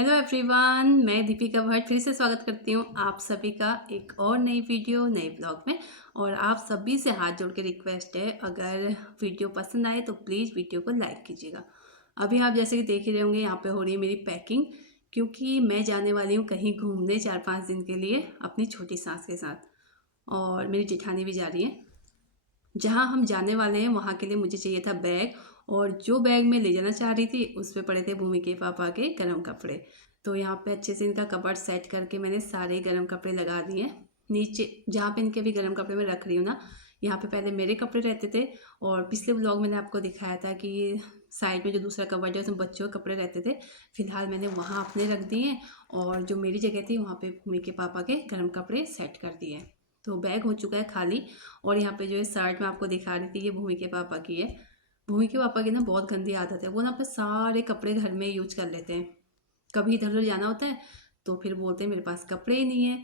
Hello everyone, मैं दीपिका भट्ट फिर से स्वागत करती हूँ आप सभी का एक और नई वीडियो नए ब्लॉग में। और आप सभी से हाथ जोड़ के रिक्वेस्ट है, अगर वीडियो पसंद आए तो प्लीज़ वीडियो को लाइक कीजिएगा। अभी आप जैसे कि देख ही रहे होंगे, यहाँ पे हो रही है मेरी पैकिंग, क्योंकि मैं जाने वाली हूँ कहीं घूमने 4-5 दिन के लिए अपनी छोटी सास के साथ। और मेरी जेठानी भी जा रही है। जहाँ हम जाने वाले हैं वहाँ के लिए मुझे चाहिए था बैग, और जो बैग मैं ले जाना चाह रही थी उस पे पड़े थे भूमि के पापा के गर्म कपड़े। तो यहाँ पे अच्छे से इनका कबर्ड सेट करके मैंने सारे गर्म कपड़े लगा दिए नीचे, जहाँ पे इनके भी गर्म कपड़े मैं रख रही हूँ ना। यहाँ पे पहले मेरे कपड़े रहते थे, और पिछले व्लॉग मैंने आपको दिखाया था कि साइड में जो दूसरा कबर्ड है उसमें बच्चों के कपड़े रहते थे। फिलहाल मैंने वहाँ अपने रख दिए, और जो मेरी जगह थी वहाँ पे भूमि के पापा के गर्म कपड़े सेट कर दिए। तो बैग हो चुका है खाली। और यहाँ पे जो है शर्ट मैं आपको दिखा रही थी, ये भूमि के पापा की है। भूमि के पापा की ना बहुत गंदी आदत है, वो ना अपने सारे कपड़े घर में यूज कर लेते हैं। कभी इधर उधर जाना होता है तो फिर बोलते हैं मेरे पास कपड़े ही नहीं है।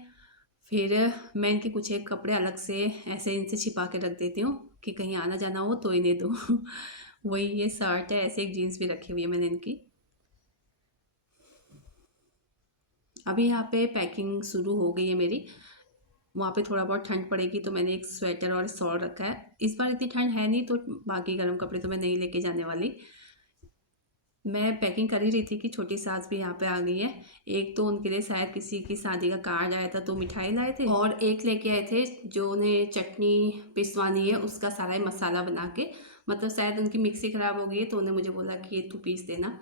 फिर मैं इनके कुछ एक कपड़े अलग से ऐसे इनसे छिपा के रख देती हूँ कि कहीं आना जाना हो तो इन्हें दो। वही ये शर्ट है, ऐसे एक जीन्स भी रखी हुई है मैंने इनकी। अभी यहाँ पे पैकिंग शुरू हो गई है मेरी। वहाँ पे थोड़ा बहुत ठंड पड़ेगी तो मैंने एक स्वेटर और शॉल रखा है। इस बार इतनी ठंड है नहीं, तो बाकी गर्म कपड़े तो मैं नहीं लेके जाने वाली। मैं पैकिंग कर ही रही थी कि छोटी सास भी यहाँ पे आ गई है। एक तो उनके लिए शायद किसी की शादी का कार्ड आया था तो मिठाई लाए थे, और एक लेके आए थे जो उन्हें चटनी पिसवानी है उसका सारा ही मसाला बना के। मतलब शायद उनकी मिक्सी ख़राब हो गई है तो उन्हें मुझे बोला कि ये तू पीस देना।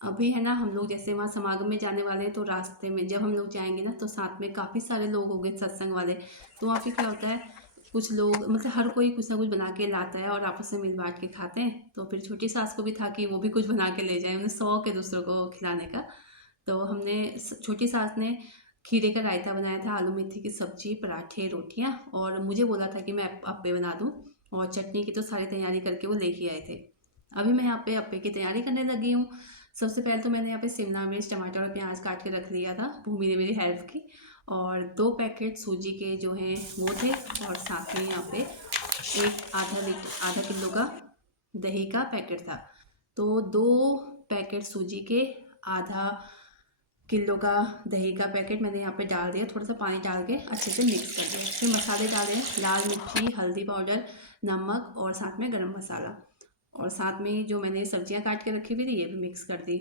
अभी है ना, हम लोग जैसे वहाँ समागम में जाने वाले हैं तो रास्ते में जब हम लोग जाएंगे ना तो साथ में काफ़ी सारे लोग होंगे सत्संग वाले। तो वहाँ पे क्या होता है, कुछ लोग मतलब हर कोई कुछ ना कुछ बना के लाता है और आपस में मिल बांट के खाते हैं। तो फिर छोटी सास को भी था कि वो भी कुछ बना के ले जाए, उन्हें शौक है दूसरों को खिलाने का। तो हमने छोटी सास ने खीरे का रायता बनाया था, आलू मेथी की सब्जी, पराठे, रोटियां, और मुझे बोला था कि मैं अप्पे बना दूं। और चटनी की तो सारी तैयारी करके वो लेके आए थे। अभी मैं यहाँ पे अप्पे की तैयारी करने लगी हूँ। सबसे पहले तो मैंने यहाँ पे शिमला मिर्च, टमाटर और प्याज काट के रख लिया था, भूमि ने मेरी हेल्प की। और 2 पैकेट सूजी के जो हैं वो थे, और साथ में यहाँ पे एक आधा किलो का दही का पैकेट था। तो 2 पैकेट सूजी के, आधा किलो का दही का पैकेट मैंने यहाँ पे डाल दिया, थोड़ा सा पानी डाल के अच्छे से मिक्स कर दिया। फिर मसाले डाले, लाल मिर्ची, हल्दी पाउडर, नमक, और साथ में गरम मसाला। और साथ में जो मैंने सब्जियां काट के रखी हुई थी ये भी मिक्स कर दी।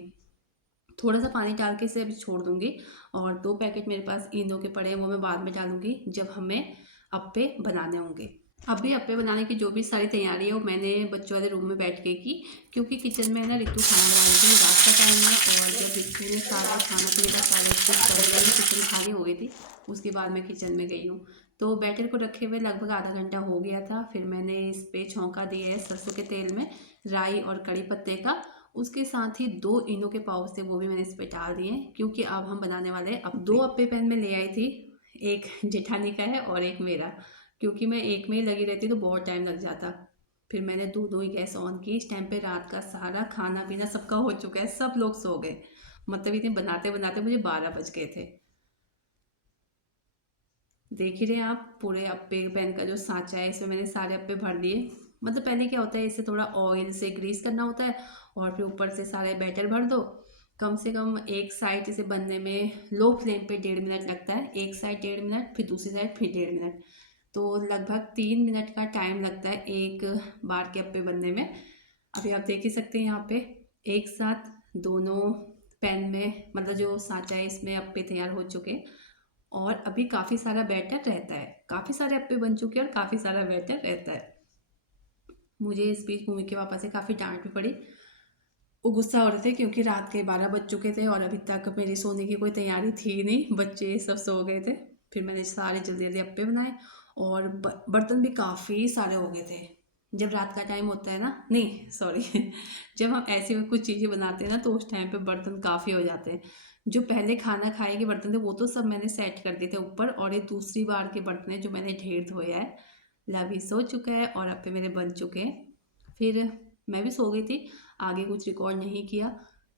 थोड़ा सा पानी डाल के इसे अभी छोड़ दूंगी। और 2 पैकेट मेरे पास इनो के पड़े हैं, वो मैं बाद में डालूंगी जब हमें अप्पे बनाने होंगे। अभी अप्पे बनाने की जो भी सारी तैयारी है वो मैंने बच्चों वाले रूम में बैठ के की, क्योंकि किचन में है ना रितु खाना बना रही थी, रात का टाइम है। और जब रितु ने सारा खाना पीने का सारा कुछ कर लिया, किचन खाली हो गई थी, उसके बाद मैं किचन में गई हूँ। तो बैटर को रखे हुए लगभग आधा घंटा हो गया था। फिर मैंने इस पे छौंका दिया है सरसों के तेल में, राई और कड़ी पत्ते का। उसके साथ ही 2 इनो के पाउच थे वो भी मैंने इस पे डाल दिए हैं, क्योंकि अब हम बनाने वाले हैं। अब 2 अप्पे पैन में ले आई थी, एक जेठानी का है और एक मेरा, क्योंकि मैं एक में ही लगी रहती तो बहुत टाइम लग जाता। फिर मैंने दोनों ही गैस ऑन की। इस टाइम पे रात का सारा खाना पीना सबका हो चुका है, सब लोग सो गए। मतलब इतने बनाते बनाते मुझे 12 बज गए थे। देख ही रहे हैं आप, पूरे अप्पे पैन का जो सांचा है इसमें मैंने सारे अप्पे भर दिए। मतलब पहले क्या होता है, इसे थोड़ा ऑयल से ग्रीस करना होता है, और फिर ऊपर से सारे बैटर भर दो। कम से कम एक साइड इसे बनने में लो फ्लेम पे 1.5 मिनट लगता है, एक साइड 1.5 मिनट, फिर दूसरी साइड फिर 1.5 मिनट। तो लगभग 3 मिनट का टाइम लगता है एक बार के अप्पे बनने में। अभी आप देख ही सकते हैं यहाँ पे एक साथ दोनों पैन में, मतलब जो सांचा है इसमें अप्पे तैयार हो चुके हैं। और अभी काफ़ी सारा बैटर रहता है, काफ़ी सारे अप्पे बन चुके हैं और काफ़ी सारा बैटर रहता है। मुझे इस बीच भूमि के पापा से काफ़ी डांट भी पड़ी। वो गुस्सा हो रहे थे क्योंकि रात के 12 बज चुके थे और अभी तक मेरे सोने की कोई तैयारी थी ही नहीं, बच्चे सब सो गए थे। फिर मैंने सारे जल्दी जल्दी अप्पे बनाए, और बर्तन भी काफ़ी सारे हो गए थे। जब रात का टाइम होता है ना, नहीं सॉरी, जब हम ऐसी कुछ चीज़ें बनाते हैं ना तो उस टाइम पे बर्तन काफ़ी हो जाते हैं। जो पहले खाना खाए के बर्तन थे वो तो सब मैंने सेट कर दिए थे ऊपर, और ये दूसरी बार के बर्तन है जो मैंने ढेर धोया है। लवी सो चुका है और अप्पे मेरे बन चुके हैं। फिर मैं भी सो गई थी, आगे कुछ रिकॉर्ड नहीं किया,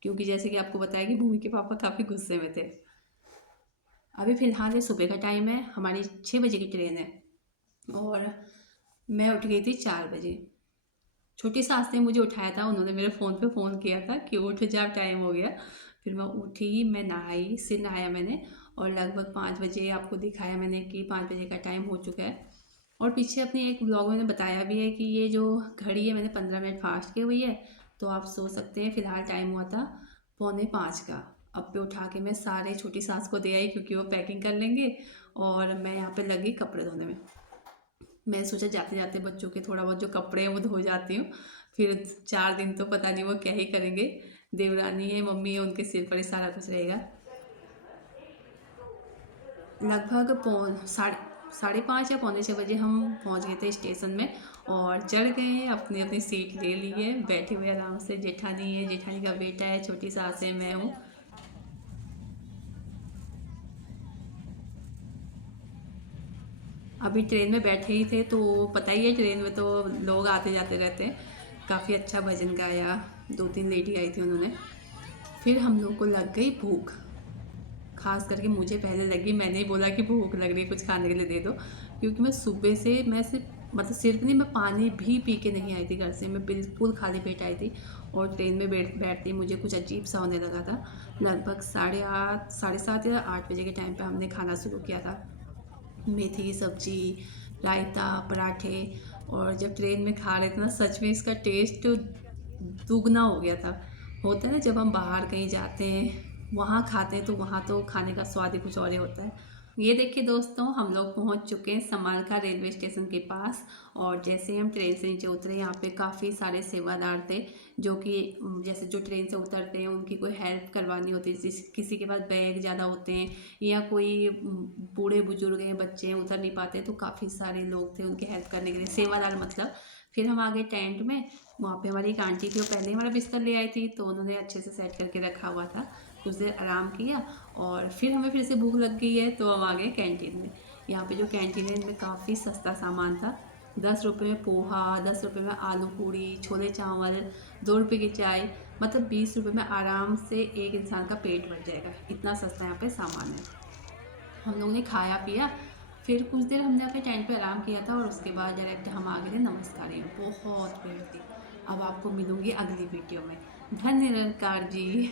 क्योंकि जैसे कि आपको बताया कि भूमि के पापा काफ़ी गुस्से में थे। अभी फ़िलहाल ये सुबह का टाइम है, हमारी 6 बजे की ट्रेन है, और मैं उठ गई थी 4 बजे। छोटी सास ने मुझे उठाया था, उन्होंने मेरे फ़ोन पे फ़ोन किया था कि उठ जा, टाइम हो गया। फिर मैं उठी, मैं नहाई, सिर नहाया मैंने और लगभग 5 बजे आपको दिखाया मैंने कि 5 बजे का टाइम हो चुका है। और पीछे अपने एक ब्लॉग में मैंने बताया भी है कि ये जो घड़ी है मैंने 15 मिनट फास्ट की हुई है, तो आप सोच सकते हैं फ़िलहाल टाइम हुआ था 4:45 का। अब पे उठा के मैं सारे छोटी सास को दे आई क्योंकि वो पैकिंग कर लेंगे और मैं यहाँ पे लगी कपड़े धोने में। मैं सोचा जाते जाते बच्चों के थोड़ा बहुत जो कपड़े हैं वो धो जाती हूँ, फिर 4 दिन तो पता नहीं वो क्या ही करेंगे। देवरानी है, मम्मी है, उनके सिर पर ही सारा कुछ रहेगा। लगभग पौन साढ़े 5:30 या पौने 6 बजे हम पहुंच गए थे स्टेशन में और चढ़ गए हैं, अपनी अपनी सीट ले ली है, बैठे हुए आराम से। जेठानी है, जेठानी का बेटा है, छोटी सास है, मैं हूँ। अभी ट्रेन में बैठे ही थे तो पता ही है ट्रेन में तो लोग आते जाते रहते हैं। काफ़ी अच्छा भजन गाया, 2-3 लेडी आई थी उन्होंने। फिर हम लोग को लग गई भूख, खास करके मुझे पहले लगी। मैंने ही बोला कि भूख लग रही है, कुछ खाने के लिए दे दो, क्योंकि मैं सुबह से मैं सिर्फ मतलब सिर्फ नहीं, मैं पानी भी पी के नहीं आई थी घर से, मैं बिल्कुल खाली पेट आई थी। और ट्रेन में बैठते ही मुझे कुछ अजीब सा होने लगा था। लगभग 8:30 7:30 या 8 बजे के टाइम पे हमने खाना शुरू किया था। मेथी की सब्जी, रायता, पराठे। और जब ट्रेन में खा रहे थे ना, सच में इसका टेस्ट दुगना हो गया था। होता है ना जब हम बाहर कहीं जाते हैं वहाँ खाते हैं तो वहाँ तो खाने का स्वाद ही कुछ और ही होता है। ये देखिए दोस्तों, हम लोग पहुँच चुके हैं समालखा रेलवे स्टेशन के पास। और जैसे हम ट्रेन से नीचे उतरे, यहाँ पे काफ़ी सारे सेवादार थे जो कि जैसे जो ट्रेन से उतरते हैं उनकी कोई हेल्प करवानी होती है, किसी के पास बैग ज़्यादा होते हैं या कोई बूढ़े बुजुर्ग हैं, बच्चे हैं, उतर नहीं पाते, तो काफ़ी सारे लोग थे उनकी हेल्प करने के लिए, सेवादार मतलब। फिर हम आ गए टेंट में। वहाँ पे हमारी एक आंटी थी, वो पहले ही हमारा बिस्तर ले आई थी, तो उन्होंने अच्छे से सेट करके रखा हुआ था। कुछ देर आराम किया और फिर हमें फिर से भूख लग गई है तो हम आ गए कैंटीन में। यहाँ पे जो कैंटीन है इनमें काफ़ी सस्ता सामान था। 10 रुपये में पोहा, 10 रुपये में आलू पूड़ी, छोले चावल, 2 रुपये की चाय, मतलब 20 रुपये में आराम से एक इंसान का पेट भर जाएगा, इतना सस्ता यहाँ पे सामान है। हम लोग ने खाया पिया, फिर कुछ देर हमने अपने टेंट पे आराम किया था और उसके बाद डायरेक्ट हम आ गए थे नमस्कारी में। बहुत भीड़ थी। अब आपको मिलूंगी अगली वीडियो में। धन्य निरंकार जी।